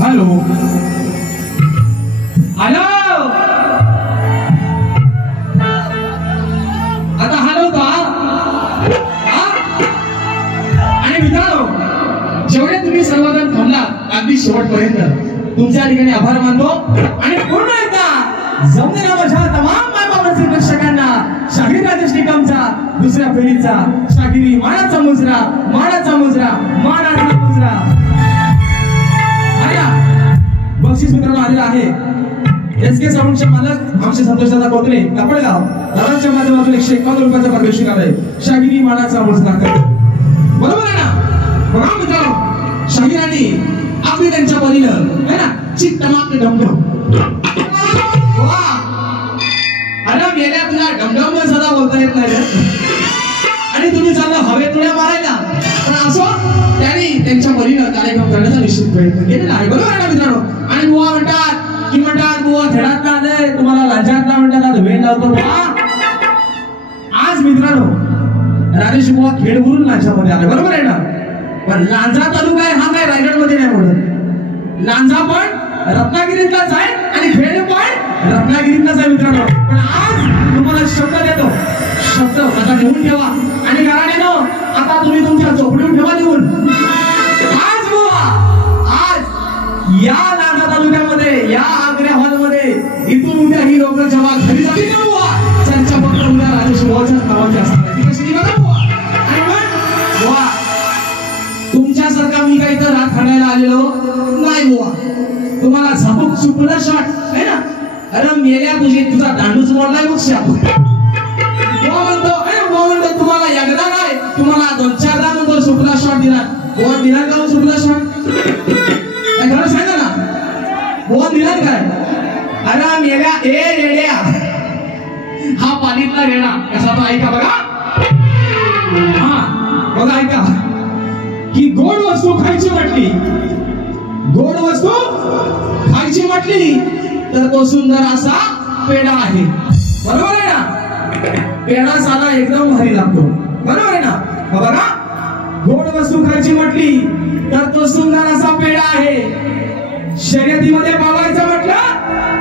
Hello hello आता hello का आणि मित्रांनो जेवढे तुम्ही सर्वजण थांबलात अगदी शेवटपर्यंत तुमच्या ठिकाणी आभार मानतो आणि पूर्ण एकदा जमलेल्या माझ्या तमाम मायबाबांचे प्रेक्षकांना शाहीर राजेश निकमचा दुसऱ्या फेरीचा शाहिरी मानाचा मुजरा मानाचा मुजरा मानाचा मुजरा बक्षीस मित्रांनो आलेला आहे एसके साऊंडचे मालक आमचे संतोषदादा कोतरे कापडगाव दादांच्या माध्यमातून 151 रुपयाचा पारितोषिक आलाय शाहिरी मानाचा मुजरा बरोबर आहे ना बघा मित्रांनो शाहिरांनी आपली त्यांच्या परीनं है ना चित्तमाक डमडम अरे मेल्या तुला डमडम सदा बोलता येत नाही आणि तुम्ही चालला हवेत उड्या मारायला पण असो त्यांनी त्यांच्या परीनं कार्यक्रम करण्याचा निश्चित प्रयत्न केलेला आहे बरोबर आहे ना मित्रांनो आणि बुवा म्हणतात बुवा खेळात ना आले तुम्हाला लांजात ना म्हणतात आज वेळ लावतो आज मित्रांनो राजेश बुवा खेळवरून लांजामध्ये आले बरोबर आहे ना पण लांजा तालुका आहे हा काय रायगड मध्ये नाही म्हणत लांजा पण रत्नागिरीतलाच आहे आणि खेळ पण रत्नागिरीतलाच आहे मित्रांनो पण आज तुम्हाला शब्द देतो शब्द आता लिहून ठेवा आणि घराण्यानो आता तुम्ही तुमच्या चोपडीवर ठेवा लिहून आज बुवा आज या लांजा तालुक्यामध्ये या आग्रा हॉलमध्ये इथून उद्या ही लोक जेव्हा घरी जातील ना बुवा त्यांच्या फक्त उद्या राजेश बुवाच्याच नावाची असणार ती कशी बघा बुवा आणि मग बुवा तुमच्यासारखा मी काही तर रात खाण्याला आलेलो नाही बुवा तुम्हाला झपक चुकलं शॉट है ना अरे मेल्या तुझा दांडूच मोडलाय बघ म्हणतो तुम्हाला एकदा नाही तुम्हाला 2-4दा नंतर सुपला शॉट दिला बुवा दिला का सुपला शॉट खरं सांगा ना बुवा दिला काय अरे मेल्या ए रेड्या हा पाणीतला रेडा कसा तो ऐका बघा हा की गोड वस्तू खायची म्हटली, गोड वस्तू खायची म्हटली तर तो सुंदर असा पेढा आहे. बरोबर आहे ना? पेढा साला एकदम भारी लागतो. बरोबर आहे ना? बघा, गोड वस्तू खायची म्हटली तर तो सुंदर असा पेढा आहे. शर्यतीमध्ये पावायचं म्हटलं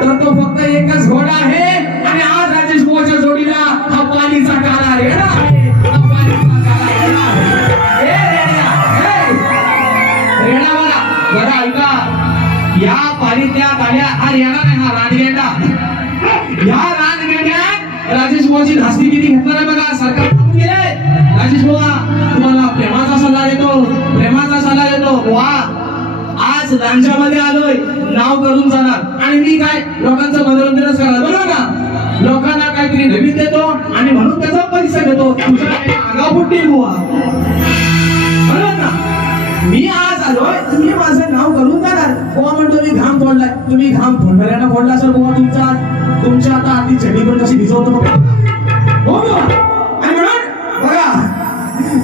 तर तो फक्त एकच घोडा आहे. आणि आज राजेश बुवाच्या जोडीला हा पाणीचा काळा रेडा आहे. रेडा बघा, बरं ऐका, या पाणीतल्या गाड्या हा रेडा नाही, हा रानगेंडा. या रानगेंड्यात राजेश बुवाची धास्ती किती घेतला आहे बघा. सरकार थांबून गेले. राजेश बुवा तुम्हाला प्रेमाचा सल्ला देतो, प्रेमाचा सल्ला देतो. बुवा आज लांजामध्ये आलोय, नाव करून जाणार आणि मी काय लोकांचं मनोरंजनच करणार. बरोबर ना? लोकांना काहीतरी नवीन देतो आणि म्हणून त्याचा पैसा घेतो. तुझ्या आगापुट्टी बुवा. बरोबर ना? मी आज आलोय, तुम्ही माझं नाव करून जाणार. बुवा म्हणतो मी घाम फोडलाय. तुम्ही घाम फोडणाऱ्यांना फोडला असेल बुवा. तुमच्या आता आधी चढी पण कशी भिजवतो बघा. हो बुवा. आणि म्हणून बघा,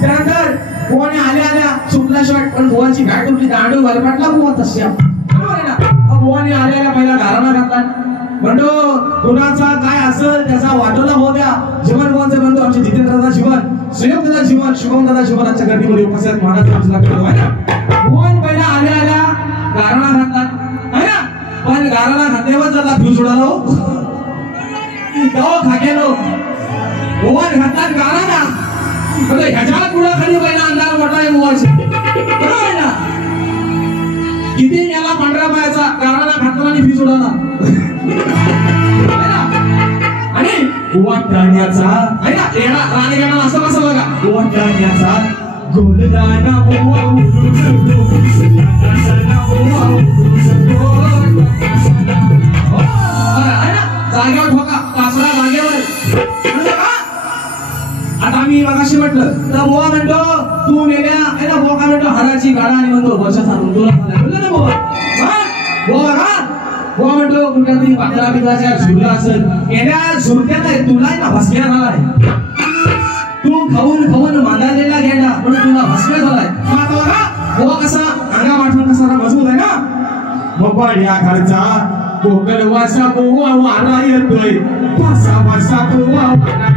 त्यानंतर बुवाने आल्या सुटला शॉट, पण बुवाची बॅट तुटली, दांडू गरपाटला बुवा तस्या. बरोबर आहे ना? बुवाने आल्या पहिला गाराणा घातला. म्हणतो कुणाचा काय असेल त्याचा वाटोला होऊ द्या. जीवन बुवांचे म्हणतो आमचे जितेंद्रदा जीवन, सुयोगदादा जीवन, शुभमदादा जीवनाच्या गर्दीमध्ये उपस्थित महाराज लागतो आहे ना. बुवान पहिला आल्या गाराणा घातला आहे ना. पण गाराणा घातल्यावर जरा फ्यूज उडाला हो. खाकेलो बुवान घातला गाराणा. ह्याच्याला पुढे खाली पहिला अंधार मोठा आहे बुवाची. बरोबर आहे ना? किती याला पांढऱ्या पायाचा गाराणा घातला आणि फ्यूज उडाला. आणि वाटाण्याचा आहे ना, रेडा रानगेंडा असं कसं बघा. वाटाण्याचा गोलदाना बुवा जागेवर ठोका, कासरा जागेवर. आता मी मगाशी म्हटलं तर बुवा म्हणतो तू मेल्या आहे ना. बुवा काय म्हणतो हाडाची गाडा आणि म्हणतो वर्षा सांगून तुला बोललं ना बुवा. बुवा बुवा म्हणतो कुठल्या तरी पातळा बितळाच्या झुरला असेल. येण्या झुरक्यात आहे तुला ना भसक्या झालाय. तू खाऊन खाऊन मांदालेला गेंडा म्हणून तुला भसक्या झालाय. आता बघा बुवा कसा अंगा माठून कसा मजबूत आहे ना. मग या घरचा कोकण वासा बुवा वारा येतोय. वासा वासा बुवा वारा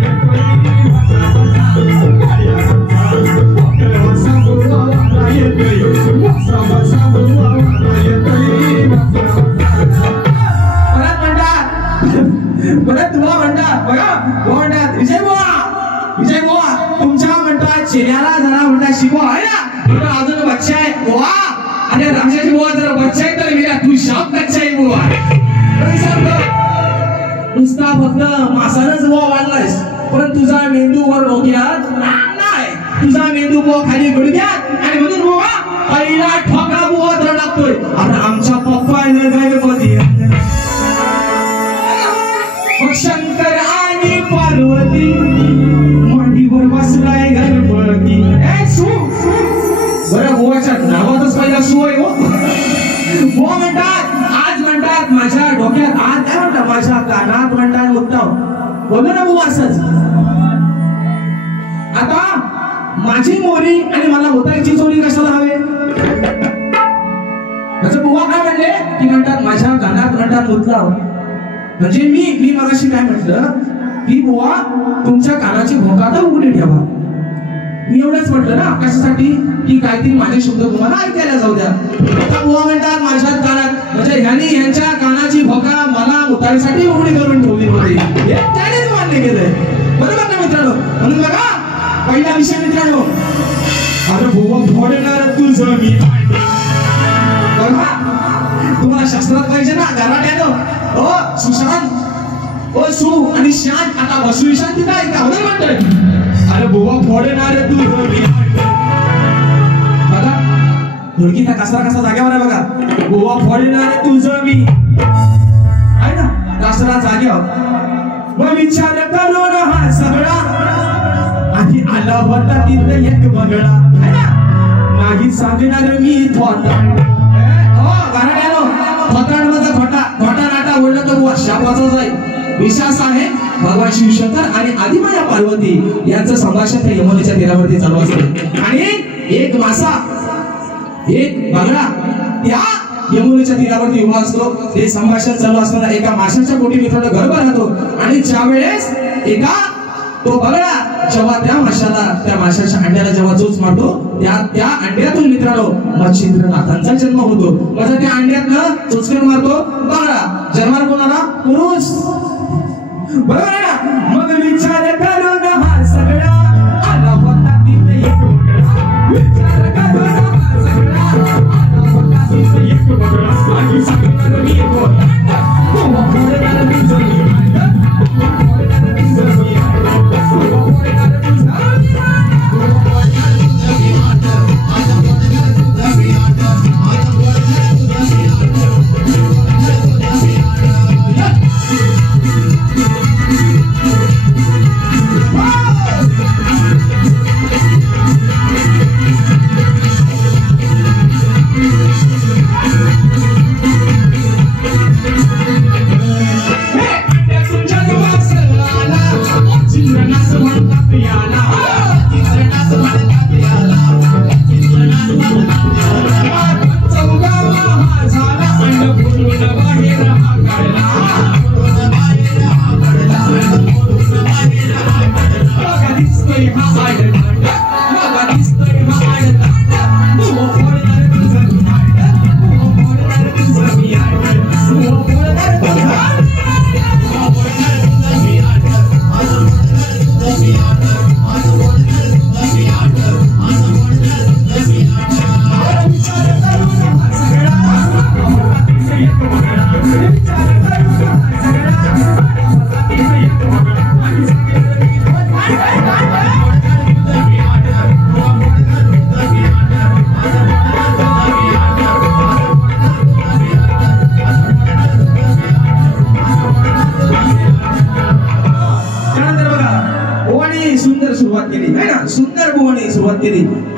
येतोय. परत तुला म्हणतात बघा, म्हणतात विजय बुवा तुमच्या म्हणतात चेहऱ्याला जरा म्हणतात शिकवा आहे ना. अजून बच्चा आहे बुवा. अरे रामशाची बुवा जर बच्चा आहे तर विरा तू शाप कच्चा आहे बुवा. नुसता फक्त मासानच बुवा वाढलायस, पण तुझा मेंदू वर डोक्यात नाही. तुझा मेंदू बुवा खाली गुडघ्यात. आणि म्हणून बुवा पहिला ठोका बुवा तर लागतोय. आता आमच्या पप्पा मध्ये शंकर आणि पार्वती मांडीवर बसलाय गणपती. बरं बुवाच्या नावातच पहिला सु आहे हो. बुवा म्हणतात आज म्हणतात माझ्या डोक्यात आज काय म्हणतात माझ्या कानात म्हणतात उत्तम बोलू ना बुवा असंच. आता माझी मोरी आणि मला उतारीची चोरी कशाला हवे. म्हणजे बुवा काय म्हणले की म्हणतात माझ्या कानात म्हणतात मुतलाव. म्हणजे मी मगाशी काय म्हटलं की बुवा तुमच्या कानाची भोका तर उघडी ठेवा. मी एवढंच म्हटलं ना कशासाठी की काहीतरी माझे शब्द तुम्हाला ऐकायला जाऊ द्या. आता बुवा म्हणतात माझ्या कानात म्हणजे ह्यांनी यांच्या कानाची भोका मला उतारीसाठी उघडी करून ठेवली होती. हे त्यानेच मान्य केलंय. बरोबर ना मित्रांनो. म्हणून बघा पहिला विषय मित्रांनो. अरे बुवा फोडणार तुझं मी. बघा तुम्हाला शास्त्रात पाहिजे ना गराट्यानं. ओ सुशांत ओ सु आणि शांत आता बसू विशांत काय कावलं म्हणतोय. अरे बुवा फोडणार तुझं मी. बघा धुडकीचा कासरा कसा जागेवर आहे बघा. बुवा फोडणार तुझं मी आहे ना. कासरा जागेवर मग विचार करू ना हा सगळा. आधी आला होता तिथं एक बगळा आहे ना. नाही सांगणार मी थोटांड. थोटांडचा खोटा नाटा ओढला तर बुवा शापाचा जाईल. विश्वास आहे भगवान शिवशंकर आणि आदिमाया पार्वती यांचं संभाषण त्या यमुनेच्या तीरावरती चालू असतं. आणि एक मासा एक बगळा त्या यमुनेच्या तीरावरती उभा असतो. ते संभाषण चालू असताना एका माशाच्या पोटी मित्राला गर्भ राहतो आणि ज्या वेळेस एका तो बगळा जेव्हा त्या माशाच्या अंड्याला जेव्हा चोच मारतो त्या अंड्यातून मित्रांनो मच्छिंद्रनाथांचा जन्म होतो. म्हणजे त्या अंड्यातनं चोचकन मारतो बगळा. जन्माला कोणाला? पुरुष. बरोबर आहे ना? मग विचार करून हा सगळा आला होता तिथे एक मोठा. विचार करून हा सगळा आला होता तिथे एक मोठा. आणि सगळं मी बोलतो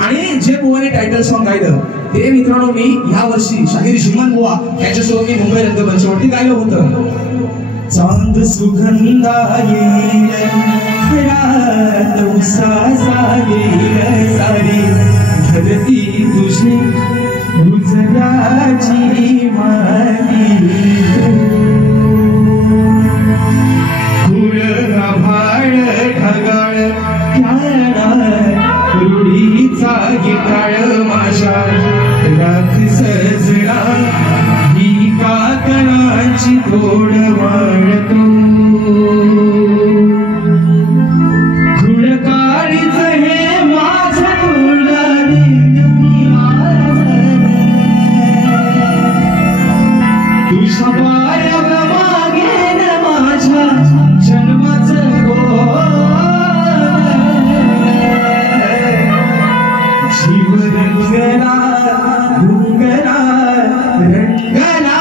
आणि जे बुवाने टायटल सॉन्ग गायलं ते मित्रांनो मी ह्या वर्षी शाहीर श्रीमान बुवा यांच्यासोबत मी मुंबई रंगमंचावरती गायलं होतं. चांद सुगंधा येईल रात उसासा येईल सारी धरती तुझी उजळाची माती कुळ आभाळ ढगाळ रुढीचा गिटाळ माझ्या राख सजला ही काकणाची थोड वाळतो खुडकाळीच हे माझं तुझ्या पायाग मागेन माझ्या जन्माचं रंगला रंगला रंगला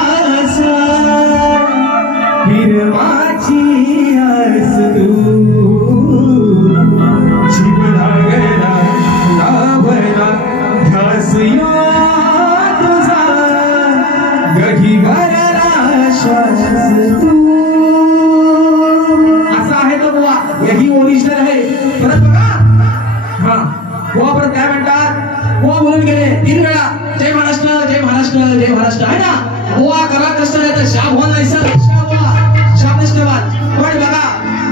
हिरवाची आस तू जीवनागला लाभला ध्यास यो तुझा गही घरला श्वास तू. असा आहे तो बुवा. यही ओरिजिनल आहे. परत बघा हा बुवा परत काय म्हणतात. बुवा बोलून गेले 3 वेळा जय महाराष्ट्र जय महाराष्ट्र जय महाराष्ट्र आहे ना. बुवा करा कष्ट नाही तर शाप होणार नाही सर. शाप नसतेवाद. पण बघा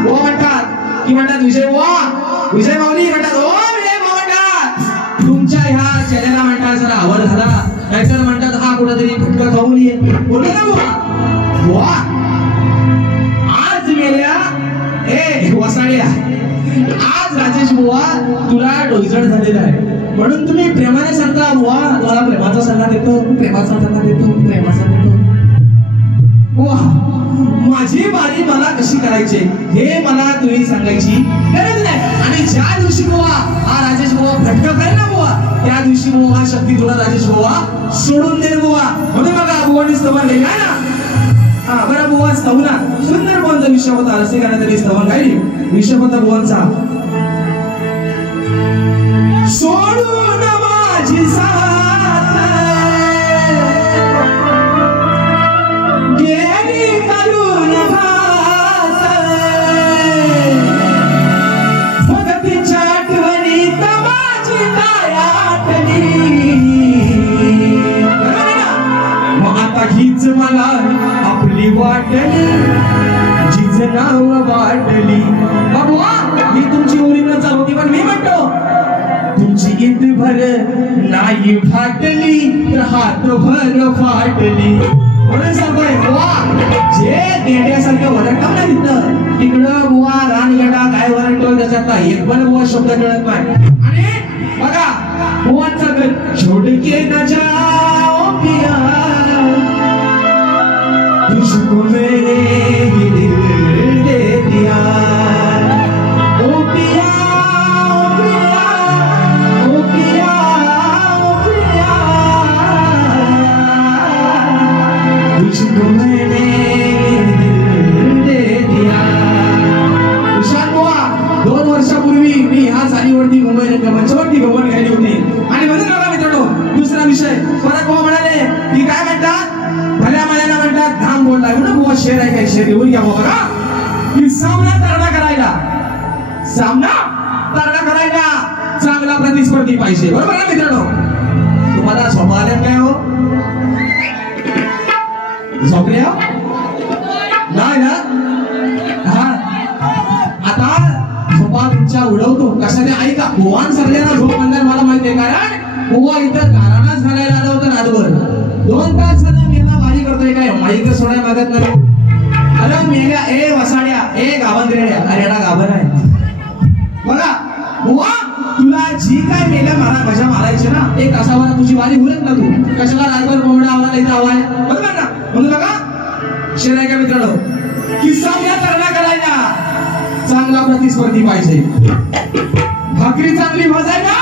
बुवा म्हणतात की म्हणतात विजय बुवा विजय माऊली म्हणतात ओ विजय बुवा म्हणतात तुमच्या ह्या चेहऱ्याला म्हणतात जरा आवर झाला नाहीतर म्हणतात हा कुठेतरी फटका खाऊन ये बोलू ना बुवा. बुवा आज मेल्या ए वसाड्या आज राजेश बुवा तुला डोईजड झालेला आहे म्हणून तुम्ही प्रेमाने सांगता बुवा तुला प्रेमाचा सल्ला देतो प्रेमाचा सल्ला देतो प्रेमाचा देतो. माझी बारी मला कशी करायची हे मला तुम्ही सांगायची गरज नाही. आणि ज्या दिवशी बुवा हा राजेश बुवा फटका करेल ना बुवा त्या दिवशी बुवा हा शक्ती तुला राजेश बुवा सोडून देईल बुवा. म्हणून बघा बुवानी स्तवन लिहिला ना. हा बरं बुवा स्तवना सुंदर बुवांचा विषय होता. रसिकाने तरी स्तवन गायली विषय होता बुवांचा. सोडून माझी साथ गेली करून घात मग तिच्या आठवणीत माझी काय आठवणी ईद भर नाही फाटली तर हात भर फाटली म्हणून सांगतोय बुवा जे देड्यासारखं वरटताव ना तिथं तिकडं बुवा रानगडा काय वरटतो त्याच्यातला एक पण बुवा शब्द कळत नाही आणि बघा बुवांचा गण छोडके न जाओ पिया तुझको मैंने ही दिल दे दिया ओ पिया तुझको मैंने दिल दे दिया. विशाल बुवा 2 वर्षापूर्वी मी ह्या सालीवरती मुंबईला मंचावरती गवण घ्यायली होती आणि म्हणून बघा मित्रांनो दुसरा विषय परत बुवा म्हणाले की काय म्हणतात भल्या माल्याला म्हणतात धाम बोलला म्हणून बुवा शेर आहे काय शेर घेऊन घ्या बुवा बघा की सामना तरणा करायला चांगला प्रतिस्पर्धी पाहिजे बरोबर ना मित्रांनो. तुम्हाला स्वभावात काय हो झोपले नाही ना हा आता झोपा तुमच्या उडवतो कशाने ऐका भुवन सरलेला झोप म्हणणार मला माहिती आहे कारण बुवा इथं घराणाच घालायला आलं होतं रातभर 2 तास झालं मेला वारी करतोय काय माईक सोडाय मागत नाही अरे मेल्या ए वसाड्या ए गावंद्रेड्या अरे ना गाभर आहे बघा बुवा तुला जी काय मेल्या मजा मारायची ना 1 तासावर तुझी वारी उरत ना तू कशाला रातभर कोंबडा आवला इथं आवाय बरोबर ना म्हणून बघा शेर आहे का मित्रांनो की सामना तरणा करायला चांगला प्रतिस्पर्धी पाहिजे भाकरी चांगली भाजायला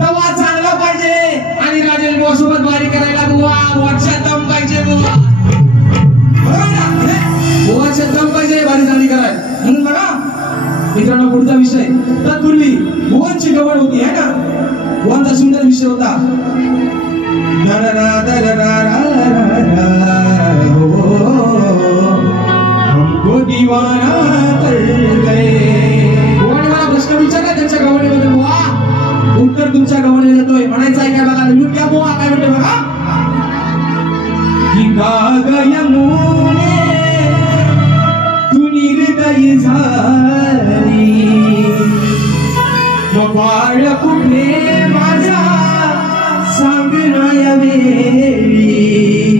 तवा चांगला पाहिजे आणि राजेश बुवा सोबत वारी करायला बुवा वरचा दम पाहिजे बुवा बुवाचा दम पाहिजे वारी चांगली करायला म्हणून बघा मित्रांनो पुढचा विषय तत्पूर्वी बुवांची गवळ होती आहे ना बुवांचा सुंदर विषय होता हमको दीवाना कर गए बुवाने मला प्रश्न विचारला त्यांच्या गवळीबद्दल बुवा उत्तर तुमच्या गवळीला देतोय म्हणायचं आहे काय बघा लिहून घ्या बुवा काय म्हणते बघा की गाग यमुने तू निर्दयी झाली बाळ कुठे माझा सांगण्या वेळी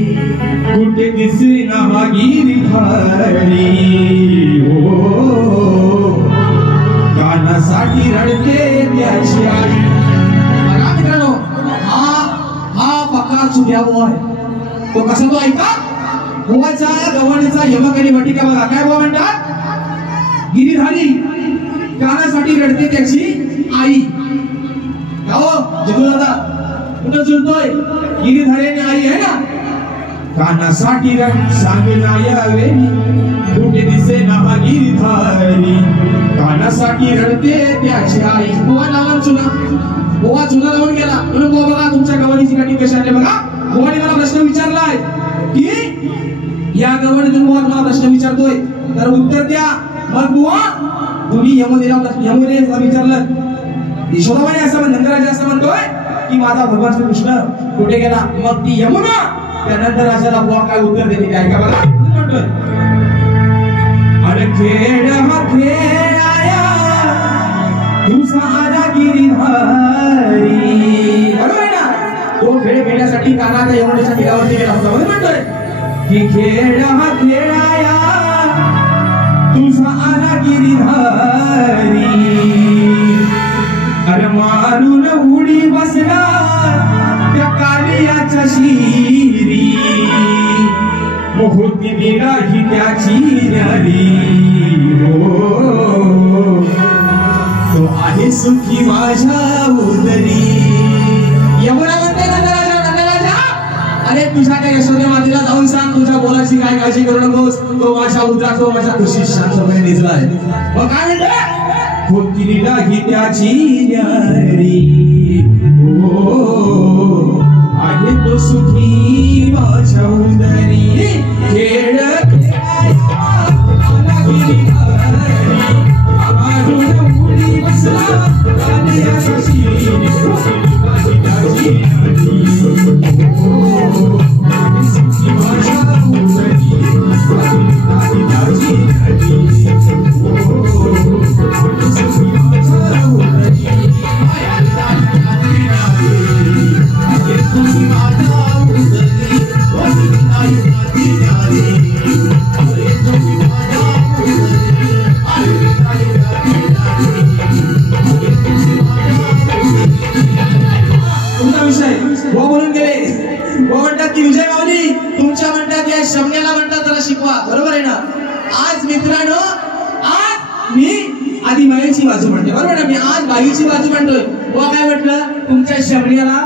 कुठे दिसेना हा गिरधारी ओ गाण्यासाठी रडते त्याची आई बघा मित्रांनो हा पक्का चुक्या बुवा आहे तो कसा तो ऐका बुवाचा गवळीचा यमकरी वटिका बघा काय बुवा म्हणतात गिरिधारी गाण्यासाठी रडते त्याची आई गाओ जगू दादा कुठं जुळतोय गिरिधारीने आई आहे ना गाण्यासाठी सांगना यावेळी कुठे दिसे ना हा गिरिधारी गाण्यासाठी रडते त्याची आई बुवा लावून चुना बुवा चुना लावून गेला म्हणून बुवा बघा तुमच्या गवळीची काठी कशी आली बघा बुवाने मला प्रश्न विचारलाय की या गवळीतून बुवा मला प्रश्न विचारतोय तर उत्तर द्या मग बुवा तुम्ही यमुनेला विचारलं यशोदाबाई असं नंदराजा असं म्हणतोय की माझा भगवान श्री कृष्ण कुठे गेला मग ती यमुना त्यानंतर राजाला बुवा काय उत्तर देते काय का बघा म्हणतोय अरे खेळ हा खेळ आया तुझा आला गिरिधारी बरोबर आहे ना तो खेळ खेळण्यासाठी कानाच्या यमुनेच्या तीरावरती गेला होता म्हणून म्हणतोय की खेळ हा खेळ आया तुझा आला गिरिधारी अरे मारून उडी बसला त्या कालियाच्या शिरी मोहती बिराही त्याची न्यारी हो तो आहे सुखी माझ्या उदरी यमुना म्हणते नंदराजा अरे तुझ्या त्या यशोदे मातेला जाऊन सांग तुझ्या बोलाची काय काळजी करू नकोस तो माझ्या उदरात तो माझ्या खुशीत शांतपणे निजलाय मग काय म्हणते होतीला ही त्याची न्यारी हो आहे तो सुखी माझ्या उदरी खेळ Oh बाईची बाजू म्हणते, बरोबर ना? मी आज बाईची बाजू म्हणतोय. बुवा काय म्हटलं? तुमच्या शमण्याला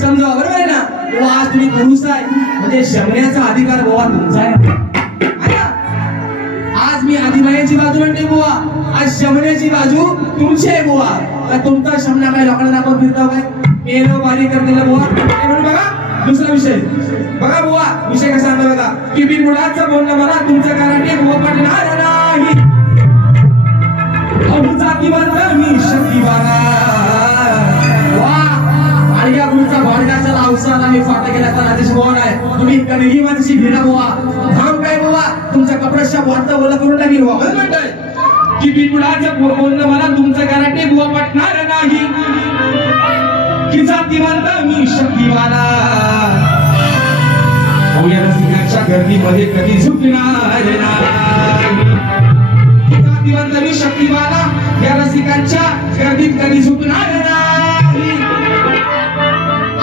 समजावा, बरोबर आहे ना? बुवा आज तुम्ही पुरुष आहे म्हणजे शमण्याचा अधिकार बुवा तुमचा आहे. आज मी आदिबाईची बाजू म्हणते बुवा, आज शमण्याची बाजू तुमची आहे बुवा. तर तुमचा शमना काय लोकांना दाखवत फिरतो काय? पेलो बारी करतेला बुवा. म्हणून बघा दुसरा विषय बघा बुवा, विषय कसा आहे बघा की बिनबुडाचं बोलणं मला तुमचं कारण बुवा पटणार नाही. जातीवंत मी शक्तिवान आणि या गुरुचा भाडकाचा लावसाला मी फाटा गेला तर आदेश बोल आहे. तुम्ही कधीही माझ्याशी घेणा बुवा, थांब काय बुवा, तुमच्या कपड्याच्या वाटतं बोला करून टाकीन बुवा. बरं म्हणतोय की बिनबुडाचं बोलणं मला तुमचं कारण बुवा पटणार नाही. की जातीवंत मी शक्तिवान या रसिकाच्या गर्दीमध्ये कधी झुकणार नाही. जातीवंत मी शक्तिवान या रसिकांच्या गर्दीत कधी झुकणार नाही.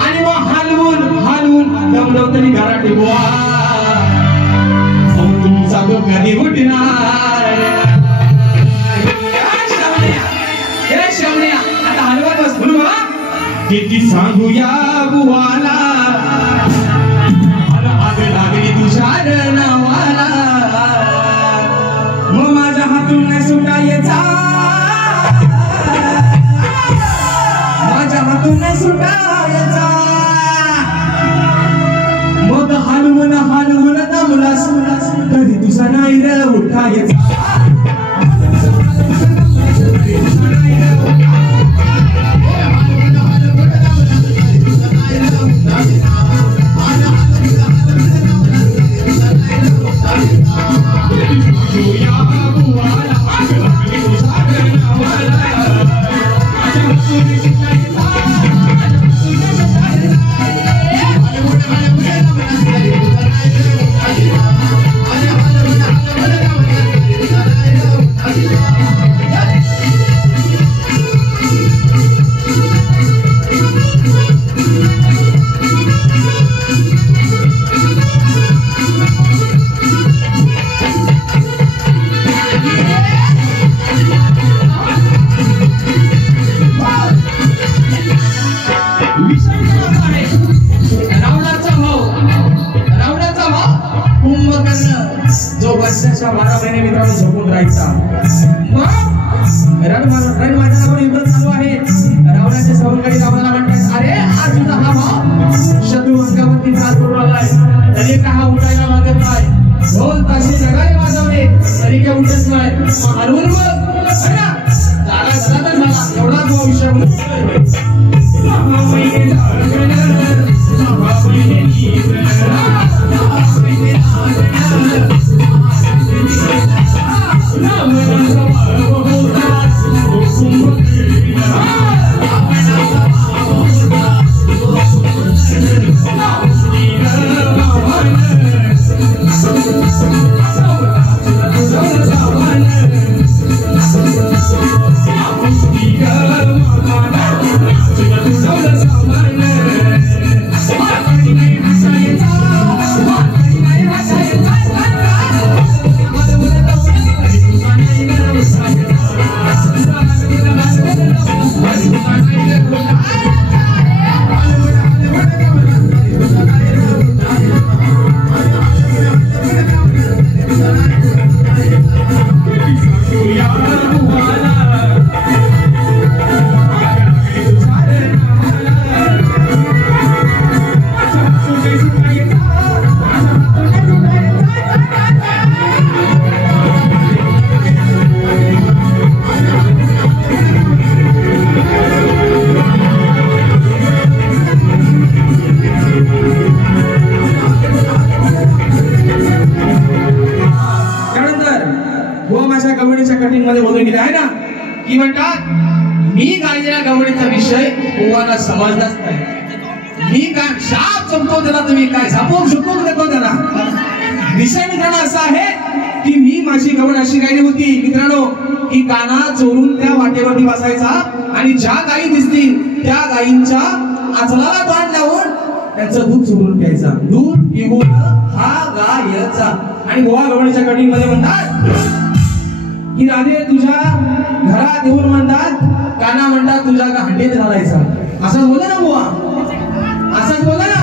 आणि मग हलवून हलवून दमलो तरी घराटे बुवा, तुमचा तो कधी उठणार. आता हलवत बस म्हणून बघा किती सांगूया बुवाला, आग लागली तुझ्या नावाला. मग माझ्या हातून नाही सुटायचा, माझ्या हातून नाही सुटायचा. मग हलवून हलवून दमलास कधी तुझा नाही रे उठायचा. जो वर्षाच्या 12 महिने मित्रांनो झोपून राहायचा. रण मैदानावर युद्ध चालू आहे. रावणाच्या सवंगडी रावणाला म्हणतात, अरे आज तुझा हा भाव शत्रू अंगावरती चाल करू लागलाय, तरी का हा उठायला मागत नाही. ढोल ताशे जगाने वाजवले तरी काय उठत नाही. हरवून मग झाला तर झाला एवढा जो विषय. कटिंग मध्ये बोलून गेले आहे ना की म्हणतात मी गायलेल्या गवळीचा विषय बुवाला समजलाच नाही. मी काय शाप जमतो त्याला, तुम्ही काय झापूक झुपूक देतो त्याला. विषय मित्रांनो असा आहे की मी माझी गवळ अशी गायली होती मित्रांनो की काना चोरून त्या वाटेवरती बसायचा आणि ज्या गायी दिसतील त्या गायींच्या आचलाला तोंड लावून त्यांचं दूध चोरून प्यायचा. दूध पिऊन हा गायचा. आणि बुवा गवळीच्या कटिंग मध्ये म्हणतात की राधे तुझ्या घरात येऊन म्हणतात काना म्हणतात तुझ्या का हंडीत घालायचा. असंच बोला ना बुवा, असंच बोला ना.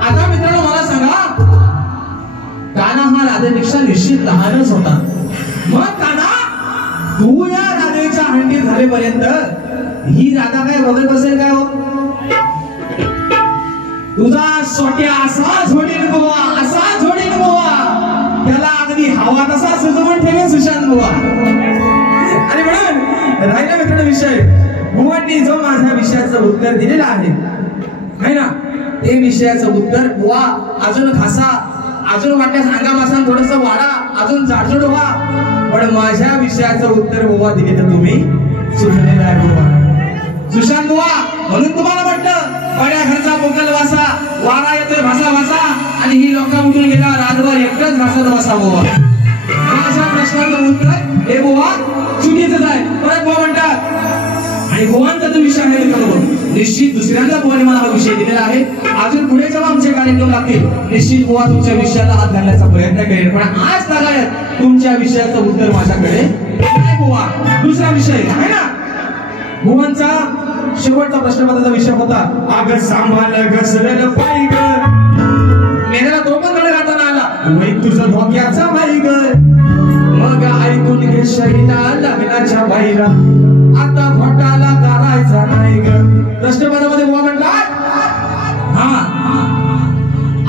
आता मित्रांनो मला सांगा, काना हा राधेपेक्षा निश्चित लहानच होता. मग काना तू या राधेच्या हंडीत घालेपर्यंत ही राधा काय बघत बसेल काय हो? तुझा सोट्या असा झोडील बुवा, असा झोडील बुवा, त्याला अगदी हवा तसा सुजवून ठेवेल सुशांत बुवा. आणि म्हणून राहिला मित्रांनो विषय, बुवांनी जो माझ्या विषयाचं उत्तर दिलेलं आहे ना, ते विषयाचं उत्तर बुवा अजून घासा, अजून वाटल्यास अंगामासान थोडस वाढा, अजून जाडजूड व्हा, पण माझ्या विषयाचं उत्तर बुवा दिले तर तुम्ही सुटलेलं आहे बुवा. सुशांत बुवा, म्हणून तुम्हाला म्हटलं पड्या घरचा पोकल वासा, वारा येतोय भासा भासा, आणि ही लोक उठून गेला रातभर एकटंच भासत बसा बुवा. माझ्या प्रश्नाचं उत्तर हे बुवा चुकीचं आहे. परत बुवा म्हणतात, आणि बुवांचा जो विषय आहे निश्चित दुसऱ्यांदा बुवाने मला हा विषय दिलेला आहे. अजून पुढे जेव्हा आमचे कार्यक्रम लागतील निश्चित बुवा तुमच्या विषयाला हात घालण्याचा प्रयत्न करेल, पण आज तागायत तुमच्या विषयाचं उत्तर माझ्याकडे नाही बुवा. दुसरा विषय आहे ना बुवांचा शेवटचा प्रश्नपत्राचा विषय होता, अग सांभाळ घसरल पाय ग. मेघाला तो पण कडे राहताना आला, वै तुझं धोक्याचा बाई ग. मग ऐकून घे शैला लग्नाच्या बाईला, आता घोटाला करायचा नाही ग. प्रश्नपत्रामध्ये बुवा म्हटला हा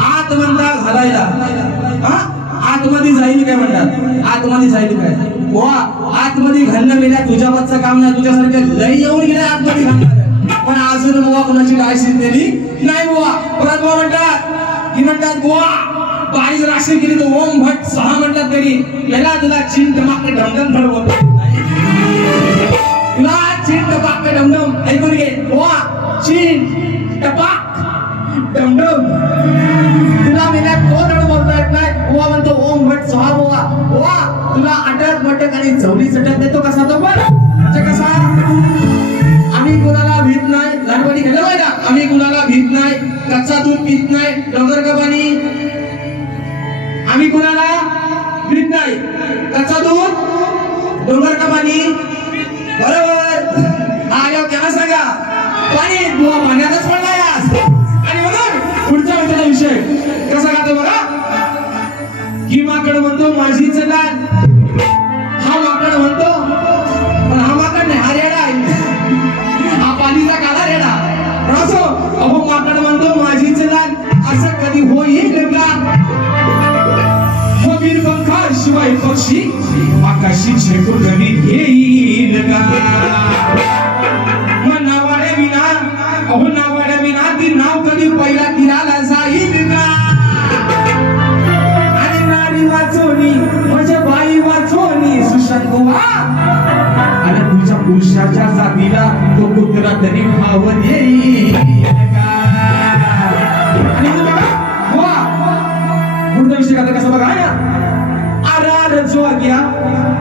आतमंदा घालायला, हा आतमध्ये जाईल काय म्हणतात, आतमध्ये जाईल काय बुवा. आतमध्ये घालणं मेल्या तुझ्यावरचं काम नाही, तुझ्यासारखे लय येऊन गेले आतमध्ये घालणार, पण अजून बुवा कुणाची डाय शिजलेली नाही बुवा. परत बुवा म्हणतात की म्हणतात बुवा बाईच राशी केली तर ओम भट सहा म्हणतात तरी याला तुला चिंट माक ढमढम ठरवत तुला चिंट टपाक डमडम ऐकून घे बुवा. चिंट टपाक डमडम तुला मेल्या तो धड बोलता येत नाही बुवा. म्हणतो ओम भट सहा बुवा. बुवा तुला अटक मटक आणि चवली चटक देतो कसा तो पण म्हणजे कसा. आम्ही कुणाला भीत नाही, लहानपणी गेलं पाहिजे, आम्ही कुणाला भीत नाही, कच्चा दूध पित नाही, डोंगर का पाणी. आम्ही कुणाला भीत नाही, कच्चा दूध डोंगर का पाणी. बरोबर आयो त्यांना सांगा पाणी बुवा पाण्यातच पडला यास. आणि म्हणून पुढचा विषयाचा विषय कसा गातो बघा, की माकड म्हणतो माझीच लाल. हा माकड म्हणतो, पण हा माकड नाही, हा रेडा आहे, हा पाणीचा काळा रेडा. असो अहो माकड म्हणतो माझीच लाल, असं कधी होईल का. वीर पंखा शिवाय पक्षी आकाशी झेकून कधी घेईल का. मग नावाड्या विना, अहो नावाड्या विना ती नाव कधी पहिला तीराला जाईल का. आणि नारी वाचवणी म्हणजे बाई वाचवणी सुशांत बुवा, आणि तुझ्या पुरुषाच्या जातीला तो कुत्रा तरी भाव देईल का. आणि बुवा पुढचा विषय का कसा बघा ना, अरार जोग्या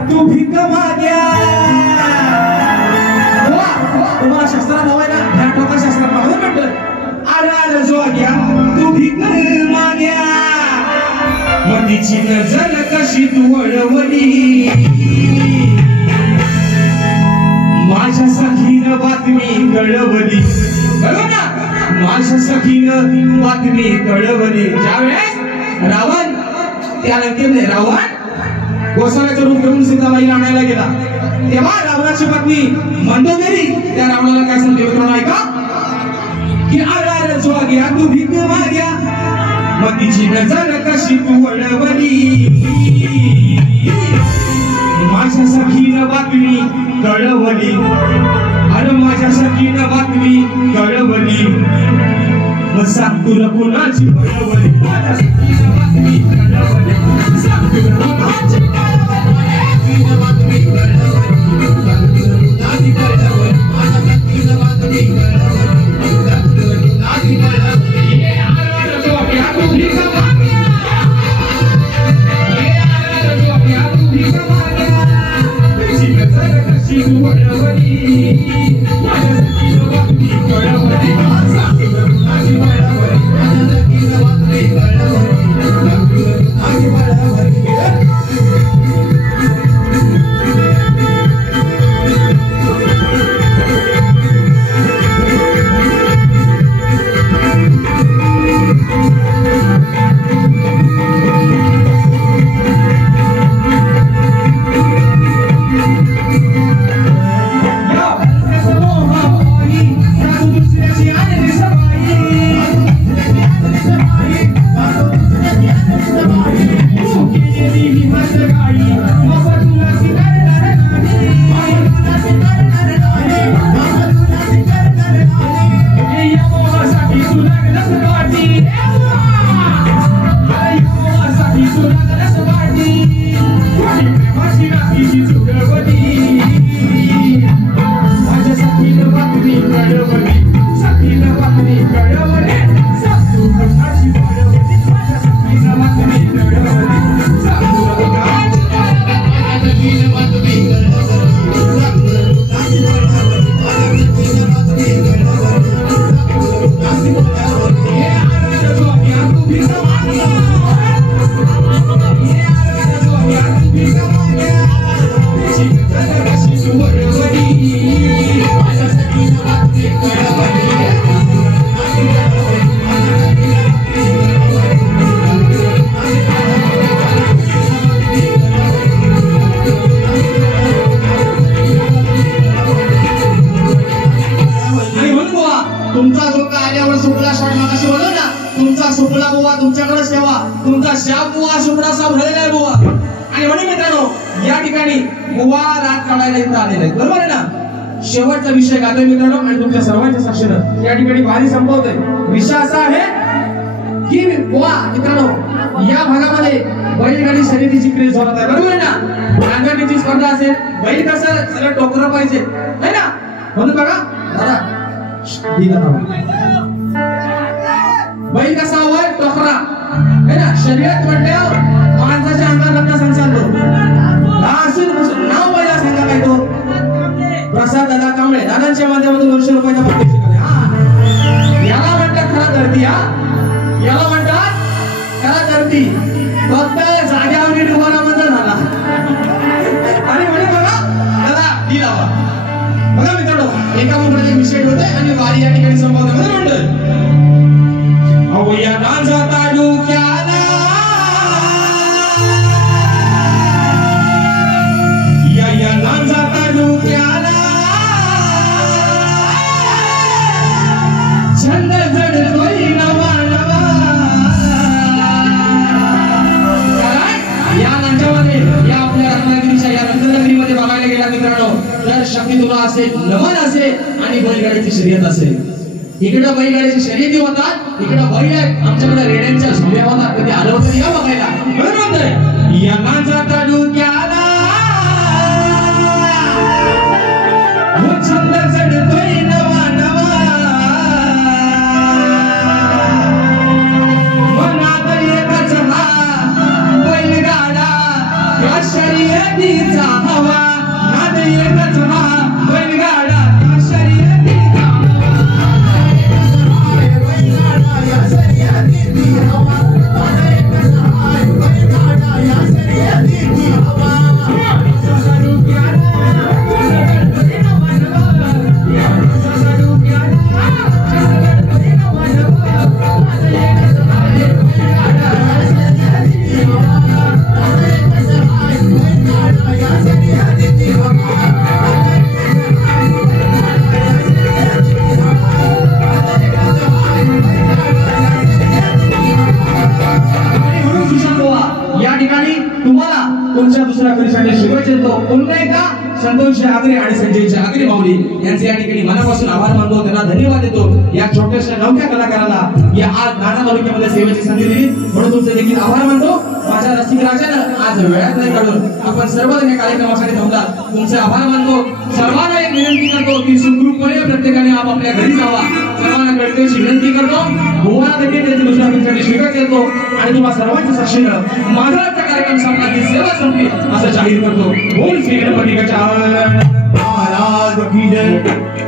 तू भीक माग्या. तुम्हाला शास्त्रात हवंय ना, ह्या टोका शास्त्रात हवं म्हटलं, अरार जोग्या तू भीक माग्या. मतीची नजर कशी तू वळवली, माझ्या सखीनं बातमी कळवली. बरोबर ना, माझ्या सखीनं बातमी कळवली. ज्यावेळेस रावण त्या लंकेमध्ये रावण गोसाव्याचं रूप घेऊन सीताबाईला आणायला गेला, तेव्हा रावणाची पत्नी मंदोदरी त्या रावणाला काय सांगते मित्रांनो ऐका, की अरार जोग्या तू भीक माग्या, मतीची नजर कशी तू वळवली, माझ्या सखीनं बातमी कळवली. अरे माझ्या सखीनं बातमी कळवली, मग सांग तुला कोणाची कळवली. माझ्या सखीनं बातमी कळवली, सांग तुला कोणाची कळवली. बातमी कळवली, सांग तुला कोणाची कळवली. माझ्या सखीनं बातमी कळवली, सांग तुला कोणाची कळवली. ये आरार जोग्या तू भीक माग्या, ये आरार जोग्या तू भीक माग्या, तुझी नजर कशी तू वळवली, माझ्या सखीनं बातमी कळवली. सांग तुला कोणाची कळवली, माझ्या सखीनं बातमी कळवली, सांग तुला कोणाची कळवली. कळवली सखीनं बातमी कळवली सासू रंगाची कळवली माझ्या सखीनं बातमी कळवली सासू रंगाची सखीनं बातमी तुमचा झोका आल्यावर सुपला शॉट मागाशी बोललो ना, तुमचा सुपला बुवा तुमच्याकडेच ठेवा, तुमचा शाप बुवा सुपडासा भरलेला आहे बुवा. आणि म्हणून मित्रांनो या ठिकाणी बुवा रात काढायला इथं आलेले आहेत, बरोबर आहे ना. शेवटचा विषय गातोय मित्रांनो आणि तुमच्या सर्वांच्या साक्षीनं या ठिकाणी वारी संपवतोय. विषय असा आहे की बुवा मित्रांनो या भागामध्ये बैलगाडी शर्यतीची क्रेज होत आहे, बरोबर आहे ना. नांगरणीची स्पर्धा असेल, बैल कसं सगळं टोकरं पाहिजे है ना. म्हणून बघा दादा बैल कसा हवा टोकरा है ना. शर्यत म्हटल्यावर माणसाच्या अंगात रक्त संचालतो. नाव पहिला सांगा काय तो प्रसाद दादा कांबळे, दादांच्या माध्यमातून 200 रुपयाचा पारितोषिक आहे. याला म्हणतात खरा धरती. याला म्हणतात खरा धरती. फक्त जाग्यावर नीट उभा राहायचा झाला आणि म्हणे बघा दादा दी लावा. बघा मित्रांनो एका मुलाचे विषय होते आणि वारी या ठिकाणी संपवण्यामध्ये म्हणतोय अहो या नांजा तालुक्याला या नांजा तालुक्याला छंद जडतोय नवा नवा. या नांजामध्ये या आपल्या रत्नागिरीच्या या रत्नागिरीमध्ये बघायला गेला मित्रांनो तर शक्ती तुला असेल, नमन असेल आणि बैलगाडीची शर्यत असेल. इकडे बैलगाडीची शर्यती होतात, इकडे बैल आमच्याकडे रेड्यांच्या झोल्या होतात. कधी आलं होतं या बघायला, बरोबर. या नांजा तालुक्याला छंद जडतोय नवा नवा. मनात एकच हा बैलगाडा या शर्यतीचा हवा. नाद एकच हा बैलगाडा या शर्यतीचा तुमच्या दुसऱ्या परिसराला शुभेच्छा देतो. पुन्हा एकदा संतोष आगरे आणि संजय आगरे माऊली यांचे या ठिकाणी मनापासून आभार मानतो, त्यांना धन्यवाद देतो. या छोट्याशा नवख्या कलाकाराला या आज नाना तालुक्यामध्ये सेवेची संधी दिली म्हणून तुमचे देखील आभार मानतो. माझ्या रसिक राजानं आज वेळात नाही काढून आपण सर्वजण या कार्यक्रमासाठी थांबला, तुमचे आभार मानतो. सर्वांना एक विनंती करतो की सुखरूपपणे प्रत्येकाने आपल्या घरी जावा. सर्वांना कळकळीची विनंती करतो. गोवा देखील त्याची दुसऱ्या परिसराला शुभेच्छा देतो आणि तुम्हा सर्वांच्या साक्षीनं माझा आजचा कार्यक्रम संपला की सेवा संपली असं जाहीर करतो. बोल श्री गणपती गजानन महाराज की जय.